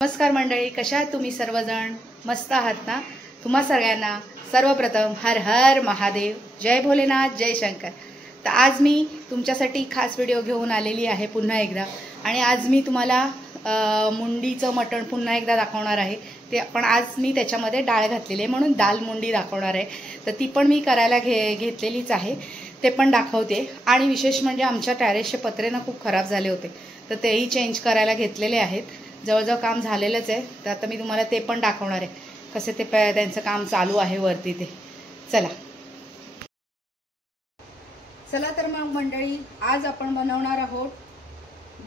नमस्कार मंडळी, कशा आहात तुम्ही सर्वजण? मस्त आहात ना? तुम्हा सगळ्यांना सर्वप्रथम हर हर महादेव, जय भोलेनाथ, जय शंकर. तर आज मी तुमच्यासाठी खास व्हिडिओ घेऊन आलेली आहे पुन्हा एकदा. आणि आज मी तुम्हाला मुंडीचं मटण पुन्हा एकदा दाखवणार आहे. ते पण आज मी त्याच्यामध्ये डाळ घातलेली आहे म्हणून दाल मुंडी दाखवणार आहे. तर ती पण मी करायला घेतलेलीच आहे, ते पण दाखवते. आणि विशेष म्हणजे आमच्या टॅरेसचे पत्रे ना खूप खराब झाले होते, तर तेही चेंज करायला घेतलेले आहेत. जवळजवळ काम झालेलंच आहे, तर आता मी तुम्हाला ते पण दाखवणार आहे कसे ते त्यांचं काम चालू आहे वरती ते. चला तर मग मंडळी, आज आपण बनवणार आहोत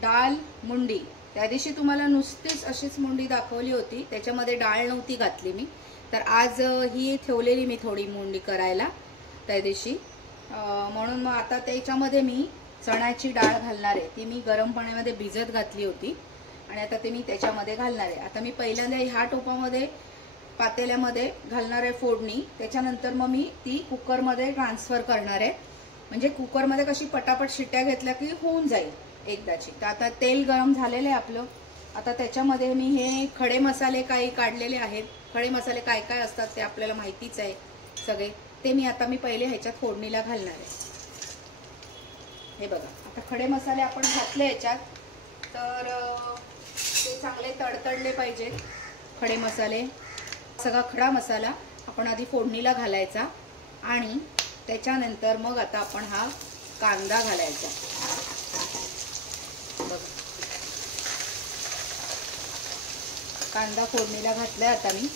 डाळ मुंडी. त्या दिवशी तुम्हाला नुसतीच अशीच मुंडी दाखवली होती, त्याच्यामध्ये डाळ नव्हती घातली मी. तर आज ही ठेवलेली मी थोडी मुंडी करायला त्या दिवशी, म्हणून मग आता त्याच्यामध्ये मी चण्याची डाळ घालणार आहे. ती मी गरम पाण्यामध्ये भिजत घातली होती आणि आता ते मी त्याच्यामध्ये घालणार आहे. आता मी पहिल्यांदा ह्या टोपामध्ये पातेल्यामध्ये घालणार आहे फोडणी, त्याच्यानंतर मग मी ती कुकरमध्ये ट्रान्सफर करणार आहे. म्हणजे कुकरमध्ये कशी पटापट शिट्ट्या घेतल्या की होऊन जाईल एकदाची. तर आता तेल गरम झालेलं आहे आपलं. आता त्याच्यामध्ये मी हे खडे मसाले काही काढलेले आहेत. खडे मसाले काय काय असतात ते आपल्याला माहितीच आहे सगळे, ते मी आता पहिले ह्याच्यात फोडणीला घालणार आहे. हे बघा, आता खडे मसाले आपण घातले ह्याच्यात, तर ते चांगले तडतडले पाहिजेत खडे मसाले. सगळा खडा मसाला आपण आधी फोडणीला घालायचा आणि त्याच्यानंतर मग आता आपण हा कांदा घालायचा. बघ, कांदा फोडणीला घातलाय आता मी.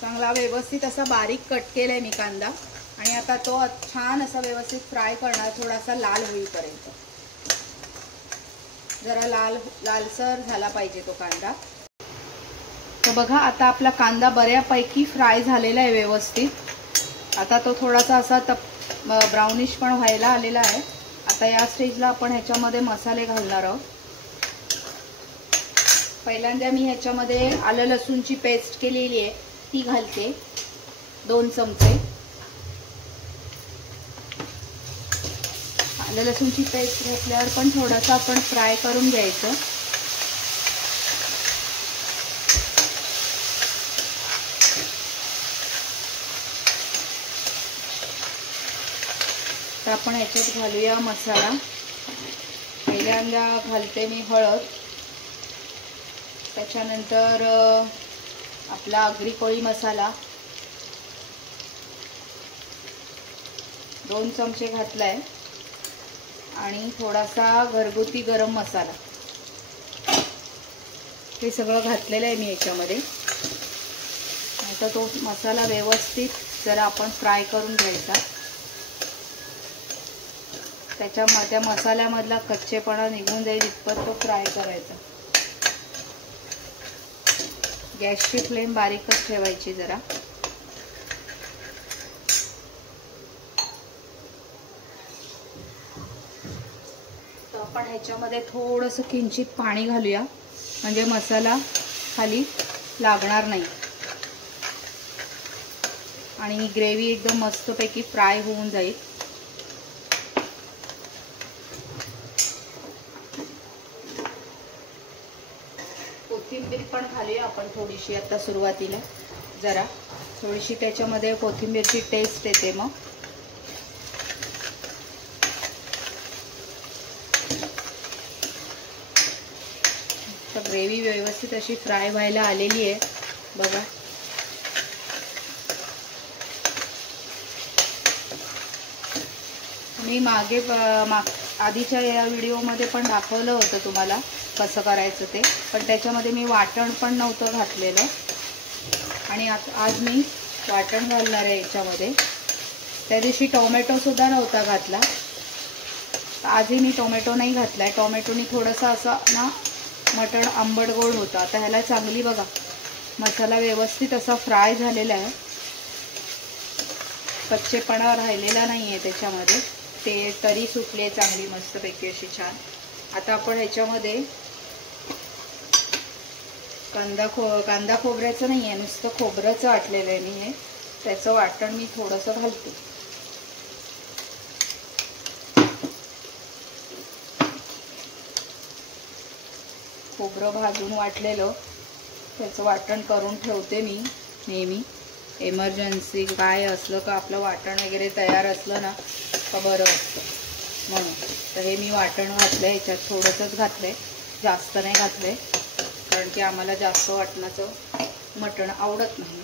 चांगला व्यवस्थित असा बारीक कट केलाय मी कांदा. आणि आता तो छान असा व्यवस्थित फ्राय करणार, थोडासा लाल होईपर्यंत. जरा लालसर झाला पाहिजे तो कांदा. तर बघा, आता आपला कांदा बऱ्यापैकी फ्राय झालेला आहे व्यवस्थित. आता तो थोडासा असा ब्राउनिश पण व्हायला आलेला आहे. आता या स्टेजला आपण ह्याच्यामध्ये मसाले घालणार आहोत. पहिल्यांदा मी ह्याच्यामध्ये आलं लसूणची पेस्ट केलेली आहे ती घालते, 2 चमचे. आलं लसूणची पेस्ट घातल्यावर पण थोडासा आपण फ्राय करून घ्यायचं. तर आपण ह्याच्यात घालूया मसाला. पहिल्यांदा घालते मी हळद, त्याच्यानंतर आपला आगरी कोळी मसाला 2 चमचे घातलाय आणि थोडासा घरगुती गरम मसाला. हे सगळं घातलेलं आहे मी याच्यामध्ये. आता तो मसाला व्यवस्थित जरा आपण फ्राय करून घ्यायचा. त्या मसाल्यामधला कच्चेपणा निघून जाईल इतपत तो फ्राय करायचा. गॅसची फ्लेम बारीकच ठेवायची जरा. तर आपण ह्याच्यामध्ये थोडंसं किंचित पाणी घालूया, म्हणजे मसाला खाली लागणार नाही आणि ग्रेव्ही एकदम मस्तपैकी फ्राय होऊन जाईल. कोथिंबीर पण घालूया आपण थोडीशी आता सुरुवातीला. जरा थोडीशी त्याच्यामध्ये कोथिंबीरची टेस्ट येते मग. तर ग्रेव्ही व्यवस्थित अशी फ्राय व्हायला आलेली आहे बघा. मी आधीच्या या व्हिडिओमध्ये पण दाखवलं होतं तुम्हाला कसं करायचं ते, पण त्याच्यामध्ये मी वाटण पण नव्हतं घातलेलं आणि आज मी वाटण घालणार आहे याच्यामध्ये. त्या दिवशी टोमॅटो सुद्धा नव्हता घातला, आजही मी टोमॅटो नाही घातलाय. टोमॅटोनी थोडंसं असं ना मटण आंबट गोड होतं. आता ह्याला चांगली बघा मसाला व्यवस्थित असा फ्राय झालेला आहे, कच्चेपणा राहिलेला नाही आहे त्याच्यामध्ये. ते तरी सुटली चांगली मस्तपैकी अशी छान. आता आपण ह्याच्यामध्ये कांदा खोबऱ्याचं नाही आहे, नुसतं खोबऱ्याचं वाटलेलं आहे मी. हे त्याचं वाटण मी थोडंसं घालते. खोबरं भाजून वाटलेलं त्याचं वाटण करून ठेवते मी नेहमी. एमर्जन्सी काय असलं का आपलं वाटण वगैरे तयार असलं ना का बरं असतं म्हणून. तर हे मी वाटण घातलं, ह्याच्यात थोडंसंच घातलं आहे, जास्त नाही घातलं आहे, कारण की आम्हाला जास्त वाटणाचं मटण आवडत नाही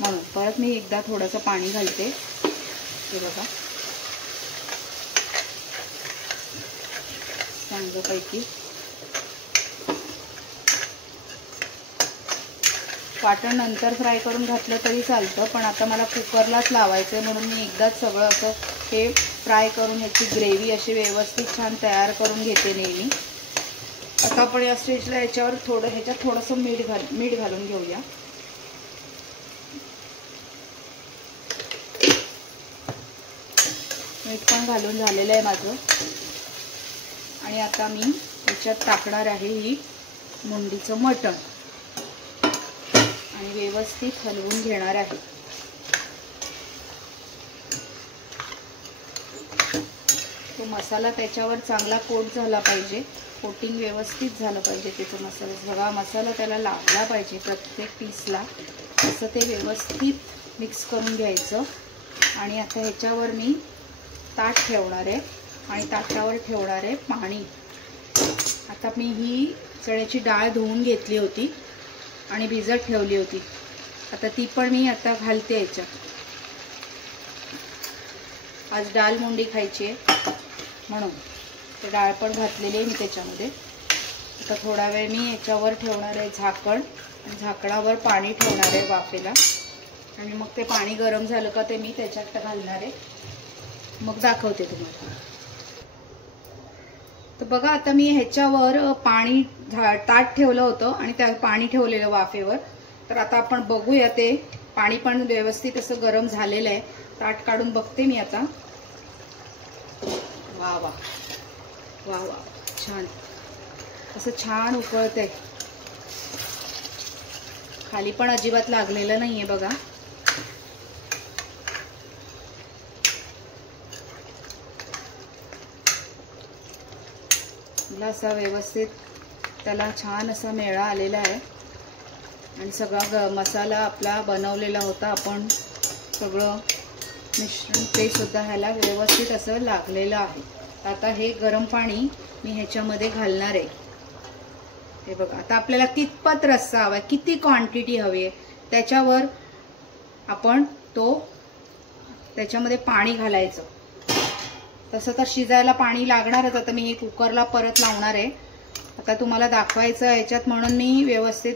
म्हणून. परत मी एकदा थोडंसं पाणी घालते. हे बघा चांगल्यापैकी वाटण नंतर फ्राय करून घातलं तरी चालतं, पण आता मला कुकरलाच लावायचं आहे म्हणून मी एकदाच सगळं असं हे फ्राय करून ह्याची ग्रेव्ही अशी व्यवस्थित छान तयार करून घेते नेहमी. आता आपण या स्टेजला ह्याच्यात थोडंसं मीठ घालून घेऊया. मीठ पण घालून झालेलं आहे माझं. आणि आता मी ह्याच्यात टाकणार आहे ही मुंडीचं मटण आणि व्यवस्थित हलवून घेणार आहे. तो मसाला त्याच्यावर चांगला कोट झाला पाहिजे, कोटिंग व्यवस्थित झालं पाहिजे त्याचा मसाला. बघा मसाला त्याला लागला पाहिजे प्रत्येक पीसला, असं ते व्यवस्थित मिक्स करून घ्यायचं. आणि आता ह्याच्यावर मी ताट ठेवणार आहे आणि ताटावर ठेवणार आहे पाणी. आता मी ही चण्याची डाळ धुवून घेतली होती आणि भिजत ठेवली होती, आता ती पण मी आता घालते ह्याच्यात. आज डाळ मुंडी खायची आहे म्हणून ते डाळ पण घातलेली आहे मी त्याच्यामध्ये. आता थोडा वेळ मी याच्यावर ठेवणार आहे झाकण, आणि झाकणावर पाणी ठेवणार आहे वाफेला. आणि मग ते पाणी गरम झालं का ते मी त्याच्यात घालणार आहे, मग दाखवते तुम्हाला. तर बघा आता मी ह्याच्यावर पाणी ताट ठेवलं होतं आणि त्या पाणी ठेवलेलं वाफेवर. तर आता आपण बघूया ते पाणी पण व्यवस्थित असं गरम झालेलं आहे. ताट काढून बघते मी आता. वा वा वा वा छान, असं छान उकळतंय, खाली पण अजिबात लागलेलं नाहीये बघा. असा व्यवस्थित त्याला छान असा मेळा आलेला आहे आणि सगळा मसाला आपला बनवलेला होता आपण सगळं मिश्रण ते सुद्धा ह्याला व्यवस्थित असं लागलेलं आहे. आता हे गरम पाणी मी ह्याच्यामध्ये घालणार आहे. हे बघा आता आपल्याला कितपत रस्सा हवा, किती क्वांटिटी हवी आहे त्याच्यावर आपण त्याच्यामध्ये पाणी घालायचं. तसं तर शिजायला पाणी लागणारच. आता मी हे कुकरला परत लावणार आहे. आता तुम्हाला दाखवायचं याच्यात म्हणून मी व्यवस्थित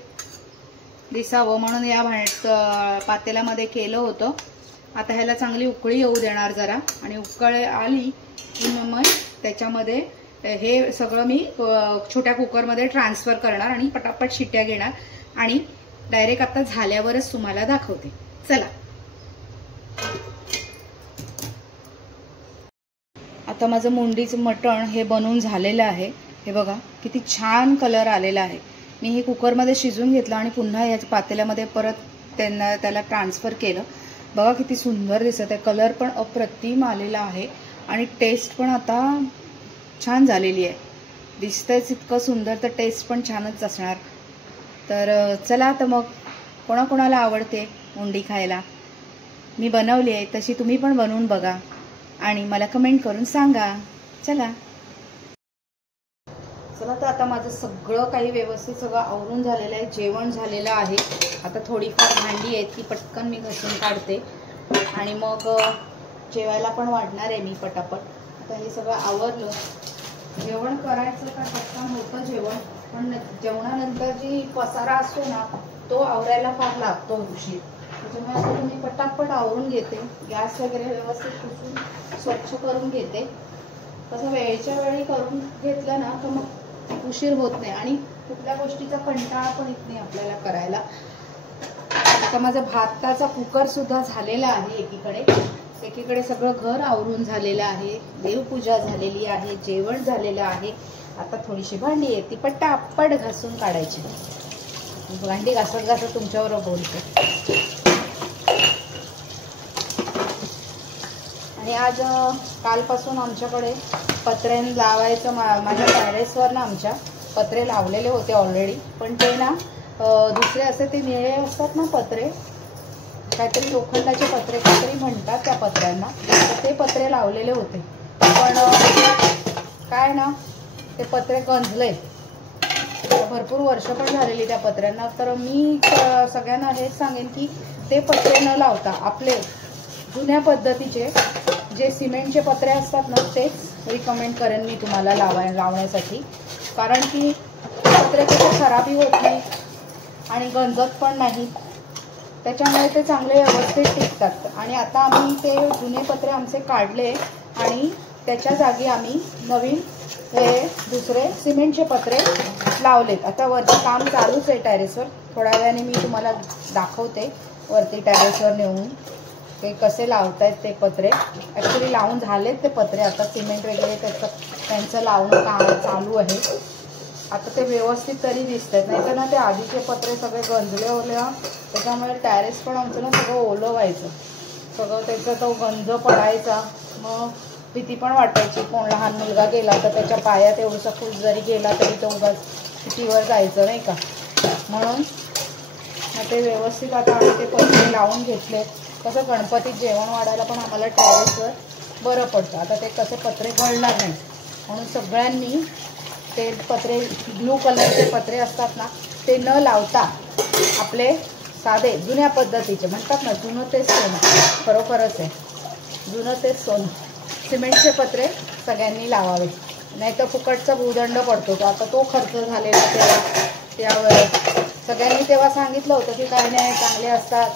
दिसावं म्हणून या पातेल्यामध्ये केलं होतं. आता ह्याला चांगली उकळी येऊ देणार जरा, आणि उकळी आली की मग त्याच्यामध्ये हे सगळं मी छोट्या कुकरमध्ये ट्रान्सफर करणार आणि पटापट शिट्या घेणार आणि डायरेक्ट आता झाल्यावरच तुम्हाला दाखवते. चला आता माझं मुंडीचं मटण हे बनवून झालेलं आहे. हे बघा किती छान कलर आलेला आहे. मी हे कुकरमध्ये शिजवून घेतलं आणि पुन्हा या पातेल्यामध्ये परत त्याला ट्रान्सफर केलं. बघा किती सुंदर दिसत आहे, कलर पण अप्रतिम आलेला आहे आणि टेस्ट पण आता छान झालेली आहे. दिसतंयच इतकं सुंदर, तर टेस्ट पण छानच असणार. तर चला तर मग कोणाकोणाला आवडते मुंडी खायला, मी बनवली आहे तशी तुम्ही पण बनवून बघा आणि मला कमेंट करून सांगा. चला तर आता माझं सगळं काही व्यवस्थित सगळं आवरून झालेलं आहे, जेवण झालेलं आहे. आता थोडीफार भांडी आहेत ती पटकन मी घासून काढते आणि मग जेवायला पण वाढणार आहे मी पटापट. आता हे सगळं आवरलं, जेवण करायचं का पटकन होतं जेवण, पण जेवणानंतर जी पसारा असतो ना तो आवरायला फार लागतो उशीर. त्याच्यामुळे आता तुम्ही पटापट आवरून घेते, गॅस वगैरे व्यवस्थित पुसून स्वच्छ करून घेते. तसं वेळच्या वेळी करून घेतलं ना तर मग उशीर होत नाही आणि कुठल्या गोष्टीचा कंटाळा पण येत नाही आपल्याला करायला. आता माझा भाताचा कुकर सुद्धा झालेला आहे. एकीकडे सगळं घर आवरून झालेलं आहे, देवपूजा झालेली आहे, जेवण झालेलं आहे. आता थोडीशी भांडी आहे ती पटापट घासून काढायची. भांडी घासत घासत तुमच्याबरोबर बोलते. आणि आज कालपासून आमच्याकडे पत्र्यान लावायचं माझ्या टेरेसवर ना आमच्या पत्रे लावलेले होते ऑलरेडी, पण ते ना दुसरे असे ते निळे असतात ना पत्रे, काहीतरी लोखंडाचे पत्रे काहीतरी म्हणतात त्या पत्र्यांना, तर ते पत्रे लावलेले होते. पण काय ना ते पत्रे गंजले, भरपूर वर्ष पण झालेली त्या पत्र्यांना. तर मी सगळ्यांना हेच सांगेन की ते पत्रे न लावता आपले जुन्या पद्धतीचे जे सिमेंटचे पत्रे असतात ना तेच रिकमेंड करेन मी तुम्हाला लावण्यासाठी. कारण की पत्रे कसे खराबी होत नाही आणि गंजत पण नाही, त्याच्यामुळे ते चांगले व्यवस्थित टिकतात. आणि आता आम्ही ते जुने पत्रे आमचे काढले आणि त्याच्या जागी आम्ही नवीन हे दुसरे सिमेंटचे पत्रे लावलेत. आता वरती काम चालूच आहे टेरेसवर, थोड्या वेळाने मी तुम्हाला दाखवते वरती टेरेसवर नेऊन ते कसे लावतायत ते पत्रे. ॲक्च्युली लावून झालेत ते पत्रे, आता सिमेंट वगैरे त्यांचं लावणं काम चालू आहे. आता ते व्यवस्थित तरी दिसत आहेत, नाही तर ना ते आधीचे पत्रे सगळे गंजले होते, त्याच्यामुळे टेरेस पण आमचं ना सगळं ओलं व्हायचं, सगळं त्याचा तो गंज पडायचा. मग भीती पण वाटायची, कोण लहान मुलगा गेला तर त्याच्या पायात एवढंसा फूस जरी गेला तरी तो उगाच भीतीवर जायचं नाही का. म्हणून मग ते व्यवस्थित आता आम्ही ते पत्रे लावून घेतले. कसं गणपतीत जेवण वाढायला पण आम्हाला टेरेसवर बरं पडतं. आता ते कसे पत्रे गळणार नाही म्हणून सगळ्यांनी ते पत्रे ब्लू कलरचे पत्रे असतात ना ते न लावता आपले साधे जुन्या पद्धतीचे म्हणतात ना, जुनं तेच सोनं, खरोखरच आहे जुनं तेच सोनं, सिमेंटचे पत्रे सगळ्यांनी लावावे, नाही तर फुकटचा भूदंड पडतो तो. आता तो खर्च झालेला त्यावेळेस सगळ्यांनी तेव्हा सांगितलं होतं की काय नाही चांगले असतात,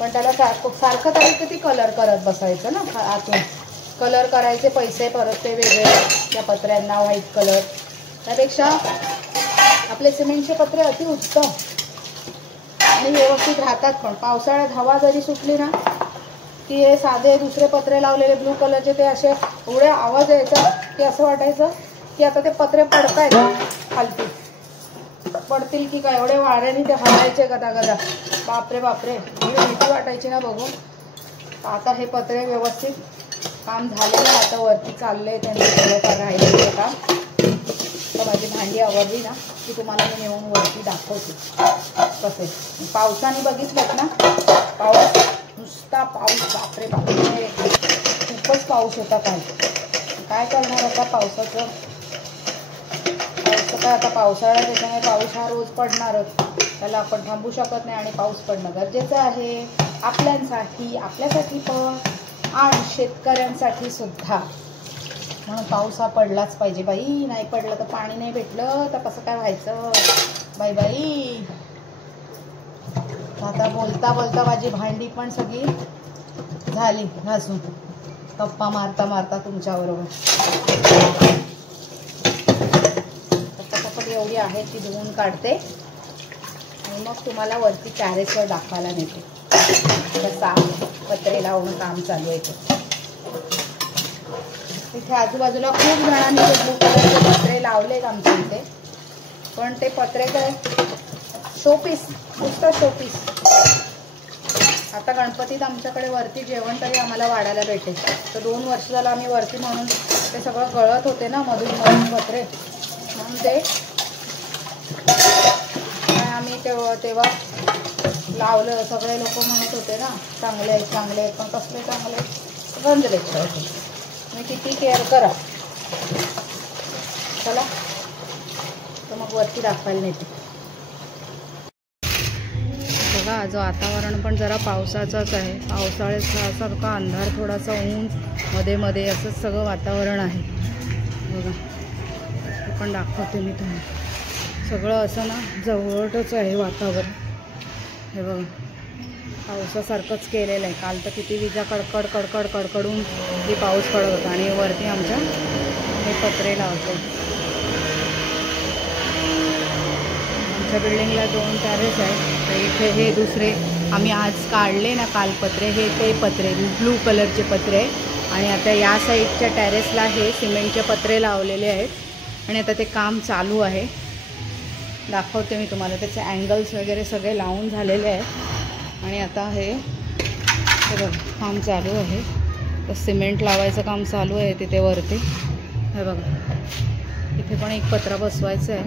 पण त्याला सारखं तरी किती कलर करत बसायचं ना, आतून कलर करायचे पैसे परत ते वेगळे त्या पत्र्यांना व्हाईट कलर. त्यापेक्षा आपले सिमेंटचे पत्रे अतिउत्तम आणि व्यवस्थित राहतात. पण पावसाळ्यात हवा जरी सुटली ना की हे साधे दुसरे पत्रे लावलेले ब्लू कलरचे ते असे एवढे आवाज यायचा की असं वाटायचं की आता ते पत्रे पडतायत खालती, पडतील की काय, एवढे वाऱ्याने ते हलायचे गदा गदा, बापरे बापरे, एवढी भीती वाटायची ना बघून. आता हे पत्रे व्यवस्थित काम झालेलं, आता वरती चालले त्यांनी थोडंफार राहिलेलं काम. तर माझी भांडी आवडली ना की तुम्हाला मी नेऊन वरती दाखवते कसे. पावसाने बघितलं ना, पाऊस नुसता पाऊस, बापरे बापरे खूपच पाऊस होता. काय करणार आता पावसाचं, काय आता पावसाळा त्याच्यामुळे पाऊस हा रोज पडणारच, त्याला आपण थांबू शकत नाही आणि पाऊस पडणं गरजेचं आहे आपल्यासाठी पण आणि शेतकऱ्यांसाठी सुद्धा. म्हणून पाऊस हा पडलाच पाहिजे बाई, नाही पडलं तर पाणी नाही भेटलं तर कसं काय व्हायचं बाई बाई. आता बोलता बोलता माझी भांडी पण सगळी झाली घासून, गप्पा मारता मारता तुमच्याबरोबर. पटापट एवढी आहे ती धुवून काढते आणि मग तुम्हाला वरती टेरेसवर दाखवायला नेते कसा पत्रे लावून काम चालू आहे ते. इथे आजूबाजूला खूप जणांनी ते ब्लू कलरचे पत्रे लावलेत आमच्या इथे, पण ते पत्रे काय शोपीस, नुसतं शोपीस. आता गणपतीत आमच्याकडे वरती जेवण तरी आम्हाला वाढायला भेटेल, तर 2 वर्ष झालं आम्ही वरती म्हणून ते सगळं गळत होते ना मधून मधून पत्रे, म्हणून ते आम्ही तेव्हा लावलं. सगळे लोक म्हणत होते ना चांगले आहेत चांगले आहेत, पण कसले चांगले गंजले होते. मी किती केअर करा. चला तर मग वरती दाखवायला नेते. बघा आज वातावरण पण जरा पावसाचंच आहे, पावसाळ्यासारखा अंधार, थोडासा ऊन मध्ये मध्ये असंच सगळं वातावरण आहे. बघा हे पण दाखवते मी तुम्हाला, सगळं असं ना जवळच आहे वातावरण. हे बघा पावसासारखंच केलेलं आहे. काल तर किती विजा कडकड कडकड कडकडून ती पाऊस पडत होता आणि वरती आमच्या हे पत्रे लावतो. आमच्या बिल्डिंगला 2 टेरेस आहेत, तर इथे हे दुसरे आम्ही आज काढले ना काल पत्रे, हे ते पत्रे ब्लू कलरचे पत्रे. आणि आता या साईडच्या टेरेसला हे सिमेंटचे पत्रे लावलेले आहेत आणि आता ते काम चालू आहे. दाखवते मी तुम्हाला, त्याचे अँगल्स वगैरे सगळे लावून झालेले आहेत. आणि आता हे बघा काम चालू आहे, तर सिमेंट लावायचं काम चालू आहे तिथे वरती. हे बघा इथे पण एक पत्रा बसवायचं आहे,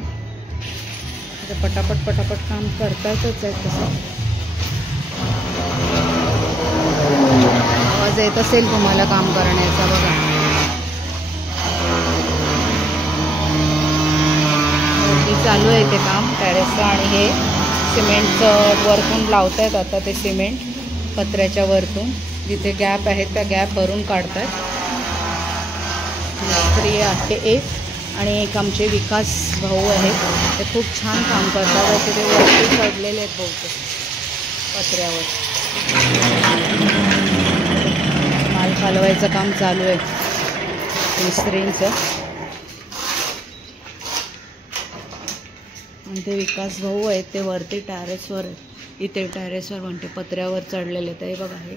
ते पटापट पटापट काम करतातच आहेत. तसं आवाज येत असेल तुम्हाला काम करण्याचा. बघा चालू आहे ते काम टेरेसचं. आणि हे सिमेंटचं वरतून लावत आहेत आता ते सिमेंट पत्र्याच्या वरतून. जिथे गॅप आहेत त्या गॅप भरून काढतात. मिस्त्री आहे एक आणि एक आमचे विकास भाऊ आहेत. ते खूप छान काम करतात. असे ते वरती चढलेले आहेत बहुतेक पत्र्यावर. माल कालवायचं काम चालू आहे मिस्त्रींचं. आणि ते विकास भाऊ आहेत ते वरती टेरेसवर, इथे टेरेसवर म्हणते पत्र्यावर चढलेले आहेत. हे बघा हे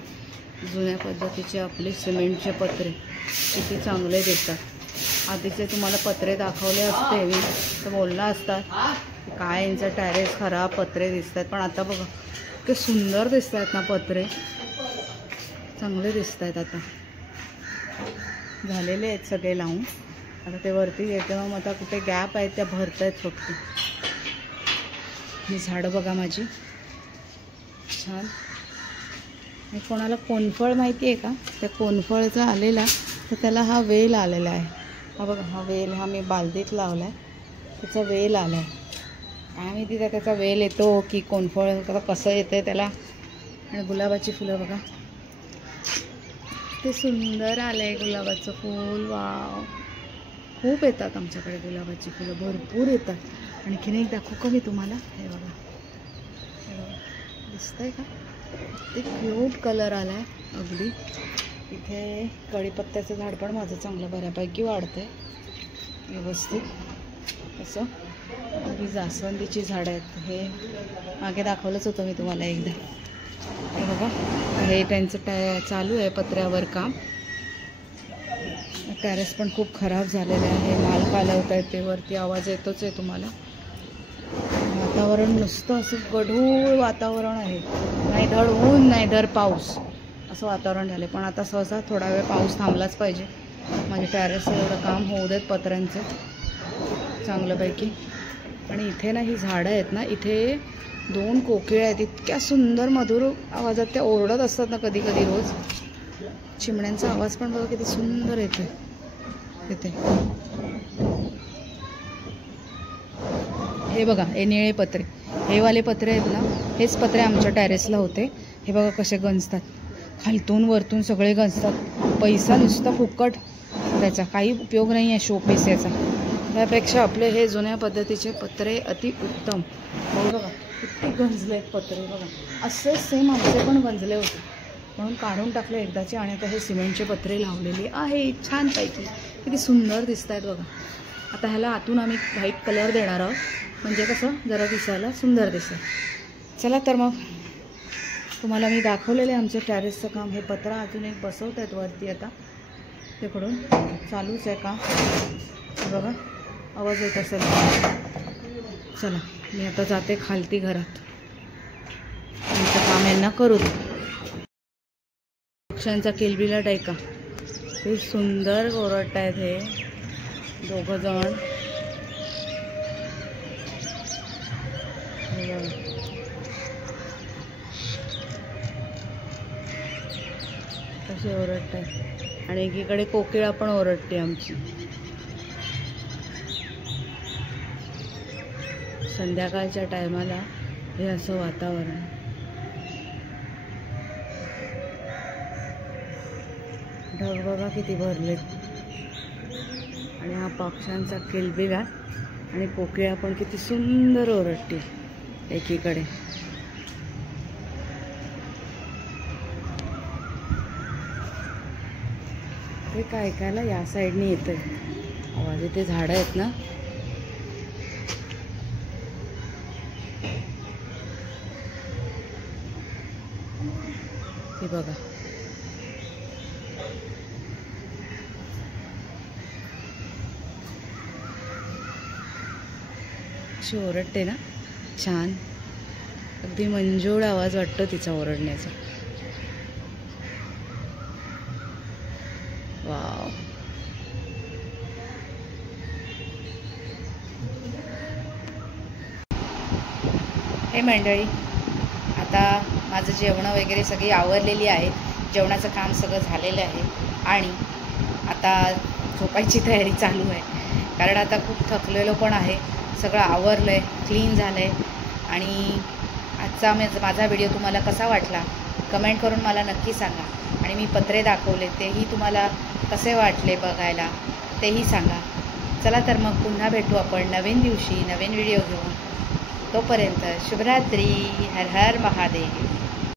जुन्या पद्धतीचे आपले सिमेंटचे पत्रे किती चांगले दिसतात. आधीचे तुम्हाला पत्रे दाखवले असते मी तर बोलला असतात काय यांचं टेरेस खराब पत्रे दिसत आहेत. पण आता बघा किती सुंदर दिसत आहेत ना पत्रे. चांगले दिसत आहेत. आता झालेले आहेत सगळे लावून. आता ते वरती येते मग आता कुठे गॅप आहेत त्या भरत आहेत फक्त. ही झाडं बघा माझी छान. आणि कोणाला कोनफळ माहिती आहे का? त्या कोनफळचा आलेला तर त्याला हा वेल आलेला आहे. हा बघा हा वेल हा मी बालदीत लावला आहे. त्याचा वेल आला आहे. काय माहिती त्याचा वेल येतो की कोनफळ कसं येतं त्याला. आणि गुलाबाची फुलं बघा ते सुंदर आलं आहे गुलाबाचं फूल. वाव खूप येतात आमच्याकडे गुलाबाची फुलं भरपूर येतात. आणखीन एक दाखवू का मी तुम्हाला? हे बघा दिसतंय का? ते क्यूट कलर आला आहे अगदी. इथे कढीपत्त्याचं झाड पण माझं चांगलं बऱ्यापैकी वाढतं आहे व्यवस्थित असं. अगदी जास्वंदीची झाडं आहेत. हे मागे दाखवलंच होतं मी तुम्हाला एकदा. हे बघा हे त्यांचं चालू आहे पत्र्यावर काम. टेरेस पण खूप खराब झालेलं आहे. माल कालवत आहेत ते वरती. आवाज येतोच आहे तुम्हाला. वातावरण नुसतं असं गढूळ वातावरण आहे. नाही धड ऊन नाही धड पाऊस असं वातावरण झालं. पण आता सहसा थोडा वेळ पाऊस थांबलाच पाहिजे. माझे टेरेसचं एवढं काम होऊ देत पत्र्यांचं चांगल्यापैकी. आणि इथे ना ही झाडं आहेत ना, इथे 2 कोकिळ्या आहेत. इतक्या सुंदर मधुर आवाजात त्या ओरडत असतात ना कधी कधी रोज. चिमण्यांचा आवाज पण बघा किती सुंदर येतो तिथे. हे बघा हे निळे पत्रे, हे वाले पत्रे आहेत ना, हेच पत्रे आमच्या टेरेसला होते. हे बघा कसे गंजतात खालतून वरतून सगळे गंजतात. पैसा नुसता फुकट, त्याचा काही उपयोग नाही आहे शोपीस याचा. त्यापेक्षा आपले हे जुन्या पद्धतीचे पत्रे अति उत्तम. बघा किती गंजले आहेत पत्रे. बघा असेच सेम आमचे पण गंजले होते म्हणून काढून टाकले एकदाचे. आणि आता हे सिमेंटचे पत्रे लावलेले आहे छानपैकी. किती सुंदर दिसत आहेत बघा. आता ह्याला आतून आम्ही व्हाईट कलर देणार आहोत म्हणजे कसं जरा दिसायला सुंदर दिसेल. चला तर मग तुम्हाला मी दाखवलेले आमचं टेरेसचं काम. हे पत्रा अजून एक बसवत आहेत वरती. आता तिकडून चालूच आहे काम. बघा आवाज येत असेल. चला मी आता जाते खालती घरात. आमचं काम यांना करू दे. पक्ष्यांचा किलबिलाट टायका ते सुंदर ओरडत आहेत हे दोघं जण. कसे ओरडत आहेत. आणि एकीकडे कोकिळा पण ओरडते आमची. संध्याकाळच्या टायमाला हे असं वातावरण. ढग बघा किती भरलेत. आणि हा पक्ष्यांचा किलबिलाट आणि कोकिळा पण किती सुंदर ओरडते एकीकडे. हे काय ऐकायला या साईडने येतंय आवाज. इथे झाडं आहेत ना. हे बघा अशी ओरडते ना छान. अगदी मंजूळ आवाज वाटतो तिचा ओरडण्याचा. वाव हे मंडळी, आता माझं जेवणं वगैरे सगळी आवरलेली आहेत. जेवणाचं काम सगळं झालेलं आहे आणि आता झोपायची तयारी चालू आहे. कारण आता खूप थकलेलो पण आहे. सगळं आवरलं आहे, क्लीन झालं आहे. आणि आजचा माझा व्हिडिओ तुम्हाला कसा वाटला कमेंट करून मला नक्की सांगा. आणि मी पत्रे दाखवले तेही तुम्हाला कसे वाटले बघायला तेही सांगा. चला तर मग पुन्हा भेटू आपण नवीन दिवशी नवीन व्हिडिओ घेऊन. तोपर्यंत शुभरात्री. हर हर महादेव.